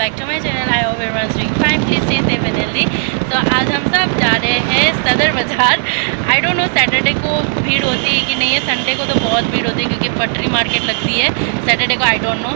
Back to my channel. I hope everyone is doing fine, please stay safe and healthy. तो आज हम सब जा रहे हैं सदर बाज़ार। आई डोंट नो सैटरडे को भीड़ होती है कि नहीं है, संडे को तो बहुत भीड़ होती है क्योंकि पटरी मार्केट लगती है। सैटरडे को आई डोंट नो,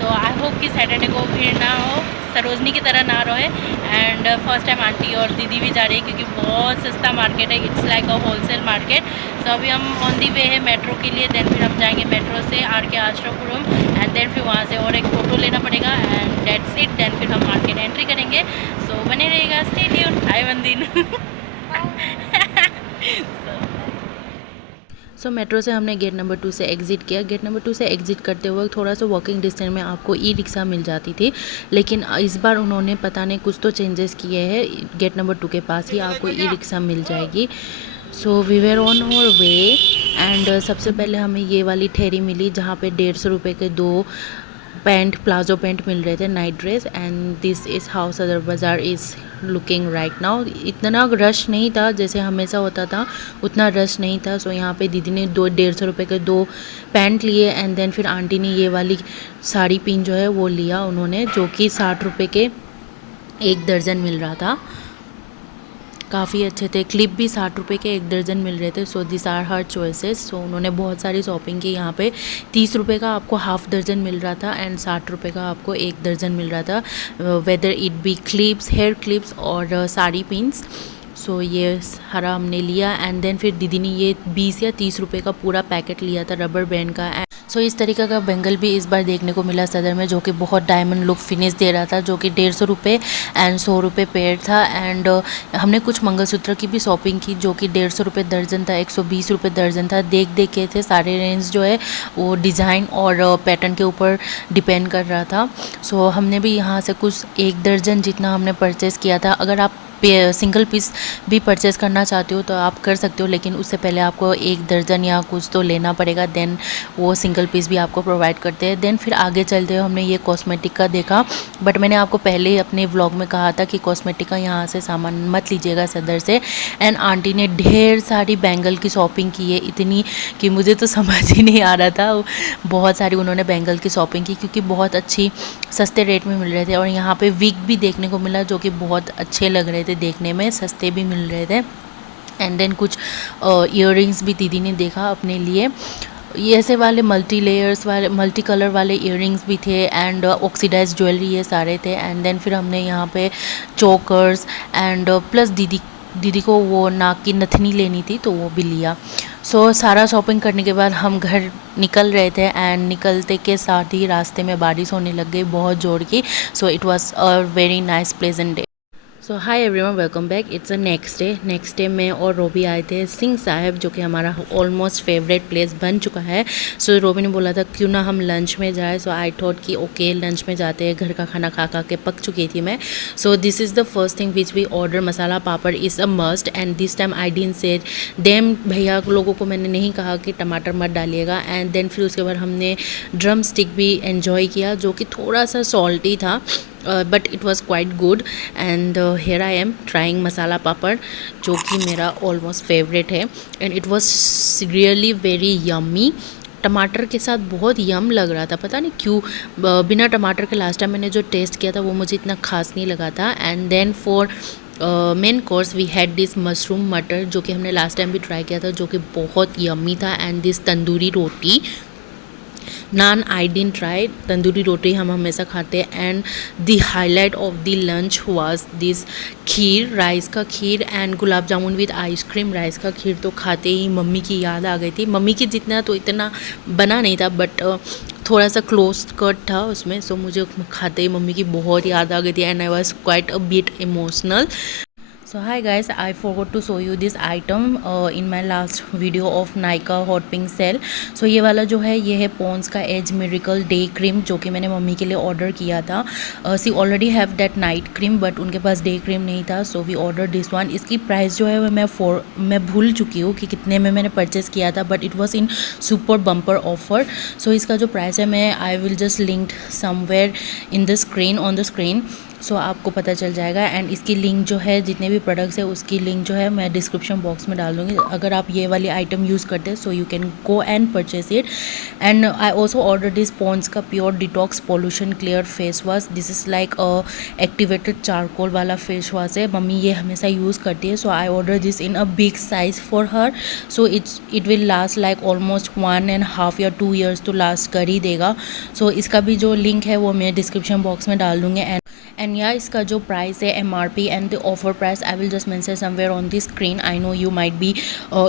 तो आई होप कि सैटरडे को भीड़ ना हो, सरोजनी की तरह ना रहे। एंड फर्स्ट टाइम आंटी और दीदी भी जा रही है क्योंकि बहुत सस्ता मार्केट है, it's like a wholesale market. तो अभी हम ऑन दी वे है मेट्रो के लिए, देन फिर हम जाएंगे मेट्रो से आर के आश्रमपुरम एंड देन फिर वहाँ से और एक फ़ोटो लेना पड़ेगा एंड डेट्स इट। देन फिर हम मार्केट एंट्री करेंगे। सो बने रहेगा, स्टे ट्यून्ड। हाय वंदीन। सो मेट्रो से हमने गेट नंबर 2 से एग्ज़िट किया। गेट नंबर 2 से एग्ज़िट करते हुए थोड़ा सा वॉकिंग डिस्टेंस में आपको ई रिक्शा मिल जाती थी, लेकिन इस बार उन्होंने पता नहीं कुछ तो चेंजेस किए हैं। गेट नंबर 2 के पास ही आपको ई रिक्शा मिल जाएगी। So we were on our way and सबसे पहले हमें ये वाली ठेरी मिली जहाँ पे 150 रुपये के 2 पैंट, प्लाजो पैंट मिल रहे थे, night dress. And this is how सदर बाज़ार इज़ लुकिंग राइट नाउ। इतना रश नहीं था जैसे हमेशा होता था, उतना रश नहीं था। सो यहाँ पे दीदी ने 150 रुपये के 2 पैंट लिए एंड देन फिर आंटी ने ये वाली साड़ी पिन जो है वो लिया उन्होंने, जो कि 60 रुपये के 1 दर्जन मिल रहा था। काफ़ी अच्छे थे। क्लिप भी 60 रुपये के 1 दर्जन मिल रहे थे। So this are her choices. So उन्होंने बहुत सारी शॉपिंग की। यहाँ पे 30 रुपये का आपको हाफ दर्जन मिल रहा था एंड 60 रुपये का आपको 1 दर्जन मिल रहा था, whether it be clips, hair clips और साड़ी पिन्स। सो ये हरा हमने लिया एंड देन फिर दीदी ने ये 20 या 30 रुपये का पूरा पैकेट लिया था रबर बैंड का। सो इस तरीके का बेंगल भी इस बार देखने को मिला सदर में, जो कि बहुत डायमंड लुक फिनिश दे रहा था, जो कि 150 रुपये एंड 100 रुपये पेयर था। एंड हमने कुछ मंगलसूत्र की भी शॉपिंग की जो कि 150 रुपये दर्जन था, 120 रुपये दर्जन था। देख देख के थे सारे रेंज जो है वो डिज़ाइन और पैटर्न के ऊपर डिपेंड कर रहा था। सो हमने भी यहाँ से कुछ 1 दर्जन जितना हमने परचेज़ किया था। अगर आप सिंगल पीस भी परचेस करना चाहते हो तो आप कर सकते हो, लेकिन उससे पहले आपको 1 दर्जन या कुछ तो लेना पड़ेगा, देन वो सिंगल पीस भी आपको प्रोवाइड करते हैं। देन फिर आगे चलते हुए हमने ये कॉस्मेटिक का देखा, बट मैंने आपको पहले ही अपने व्लॉग में कहा था कि कॉस्मेटिक का यहाँ से सामान मत लीजिएगा सदर से। एंड आंटी ने ढेर सारी बैंगल की शॉपिंग की है, इतनी कि मुझे तो समझ ही नहीं आ रहा था। बहुत सारी उन्होंने बैंगल की शॉपिंग की क्योंकि बहुत अच्छी सस्ते रेट में मिल रहे थे। और यहाँ पे विग भी देखने को मिला जो कि बहुत अच्छे लग रहे थे देखने में, सस्ते भी मिल रहे थे। एंड देन कुछ इयररिंग्स भी दीदी ने देखा अपने लिए। ये ऐसे वाले मल्टी लेयर्स वाले, मल्टी कलर वाले इयररिंग्स भी थे एंड ऑक्सीडाइज ज्वेलरी ये सारे थे। एंड देन फिर हमने यहाँ पे चोकर्स एंड प्लस दीदी को वो नाक की नथनी लेनी थी तो वो भी लिया। सो सारा शॉपिंग करने के बाद हम घर निकल रहे थे एंड निकलते के साथ ही रास्ते में बारिश होने लग गई बहुत जोर की। So it was a very nice pleasant day. So high everyone, welcome back. It's a next day में और रोबी आए थे सिंह साहिब, जो कि हमारा ऑलमोस्ट फेवरेट प्लेस बन चुका है। सो रोबी ने बोला था क्यों ना हम लंच में जाए। सो आई थॉट कि ओके लंच में जाते हैं, घर का खाना खा खा के पक चुकी थी मैं। So this is the first thing which we order. Masala papad is a must and this time I didn't say them, भैया लोगों को मैंने नहीं कहा कि टमाटर मत डालिएगा। एंड देन फिर उसके बाद हमने ड्रम स्टिक भी एन्जॉय किया जो कि थोड़ा सा सॉल्टी था, but it was quite good. And here I am trying masala papad, जो कि मेरा ऑलमोस्ट फेवरेट है and it was really very yummy. टमाटर के साथ बहुत यम लग रहा था, पता नहीं क्यों। बिना टमाटर के लास्ट टाइम मैंने जो टेस्ट किया था वो मुझे इतना खास नहीं लगा था। And then for main course we had this mushroom matar, जो कि हमने लास्ट टाइम भी ट्राई किया था, जो कि बहुत यम्मी था। And this tandoori roti, naan I didn't try, tandoori रोटी हम हमेशा खाते हैं। And the highlight of the lunch was this kheer, rice का kheer and gulab jamun with ice cream. Rice का खीर तो खाते ही मम्मी की याद आ गई थी। मम्मी की जितना तो इतना बना नहीं था, बट थोड़ा सा क्लोज कट था उसमें। सो मुझे खाते ही मम्मी की बहुत याद आ गई थी and I was quite a bit emotional. So hi guys, I forgot to show you this item in my last video of Nykaa hot pink sale. So ये वाला जो है ये है पॉन्स का एज मिरेकल डे क्रीम, जो कि मैंने मम्मी के लिए ऑर्डर किया था। She already have that night cream, but उनके पास डे क्रीम नहीं था। So we order this one. इसकी प्राइस जो है मैं भूल चुकी हूँ कि कितने में मैंने परचेज़ किया था, but it was in super bumper offer. So इसका जो प्राइस है मैं I will just link somewhere in the screen, on the screen. So आपको पता चल जाएगा। एंड इसकी लिंक जो है, जितने भी प्रोडक्ट्स है उसकी लिंक जो है मैं डिस्क्रिप्शन बॉक्स में डाल दूँगी। अगर आप ये वाली आइटम यूज़ करते हैं so you can go and purchase it. And I also order this Pond's का pure detox pollution clear face wash. This is like activated charcoal वाला फेस वॉश है। मम्मी ये हमेशा यूज़ करती है, so I order this in a big size for her. So it will last like almost 1.5 या 2 years तो last कर ही देगा। सो इसका भी जो लिंक है वो मैं डिस्क्रिप्शन बॉक्स में डाल दूँगी। एंड या इसका जो प्राइस है MRP and the offer price I will just mention somewhere on the screen. I know you might be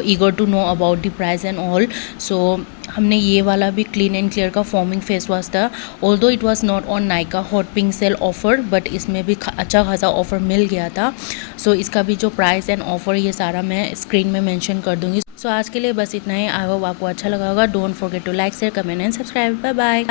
eager to know about the price and all. So हमने ये वाला भी क्लीन एंड क्लियर का foaming face wash था। Although it was not on Nykaa hot pink sale offer, but इसमें भी अच्छा खासा ऑफर मिल गया था। सो इसका भी जो प्राइस एंड ऑफर ये सारा मैं स्क्रीन में मेंशन कर दूंगी। सो आज के लिए बस इतना ही। आई होप आपको अच्छा लगा होगा। Don't forget to like share comment and subscribe. Bye bye.